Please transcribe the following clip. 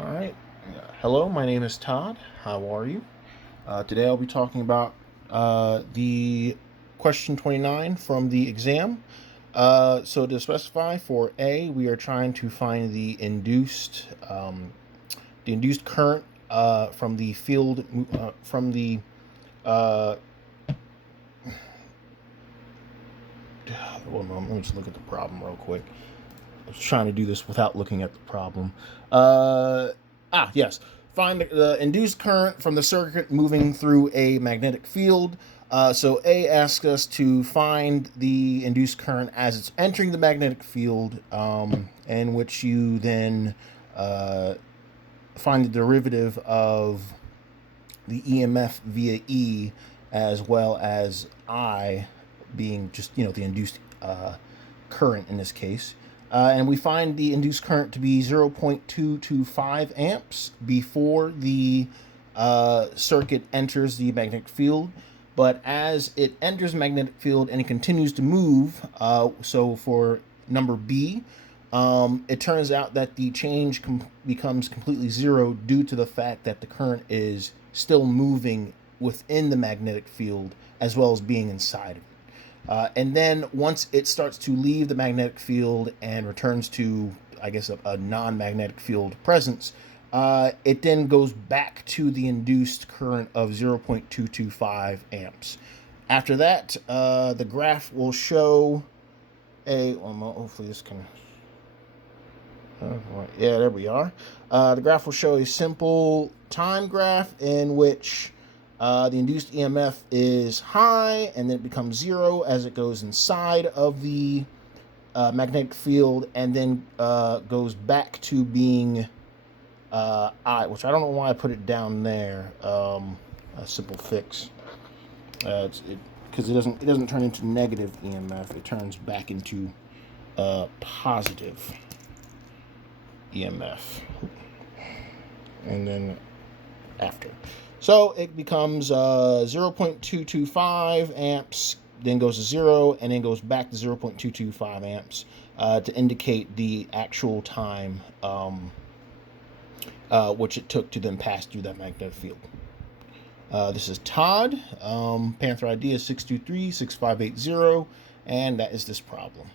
All right. Hello, my name is Todd. How are you? Today I'll be talking about the question 29 from the exam. So to specify for A, we are trying to find the induced current from the field from the uh, one moment. Let me just look at the problem real quick. I was trying to do this without looking at the problem. Yes. Find the induced current from the circuit moving through a magnetic field. So A asks us to find the induced current as it's entering the magnetic field, in which you then uh, find the derivative of the EMF via E, as well as I being just the induced current in this case. And we find the induced current to be 0.225 amps before the circuit enters the magnetic field. But as it enters the magnetic field and it continues to move, so for number B, it turns out that the change becomes completely zero due to the fact that the current is still moving within the magnetic field as well as being inside of it. And then once it starts to leave the magnetic field and returns to, I guess, a non-magnetic field presence, it then goes back to the induced current of 0.225 amps. After that, the graph will show hopefully this can. Yeah, there we are. The graph will show a simple time graph in which the induced EMF is high and then it becomes zero as it goes inside of the magnetic field, and then goes back to being I, which I don't know why I put it down there. A simple fix. Because it doesn't turn into negative EMF. It turns back into positive EMF, and then after. So it becomes 0.225 amps, then goes to zero, and then goes back to 0.225 amps to indicate the actual time which it took to then pass through that magnetic field. This is Todd. Panther ID is 623-6580, and that is this problem.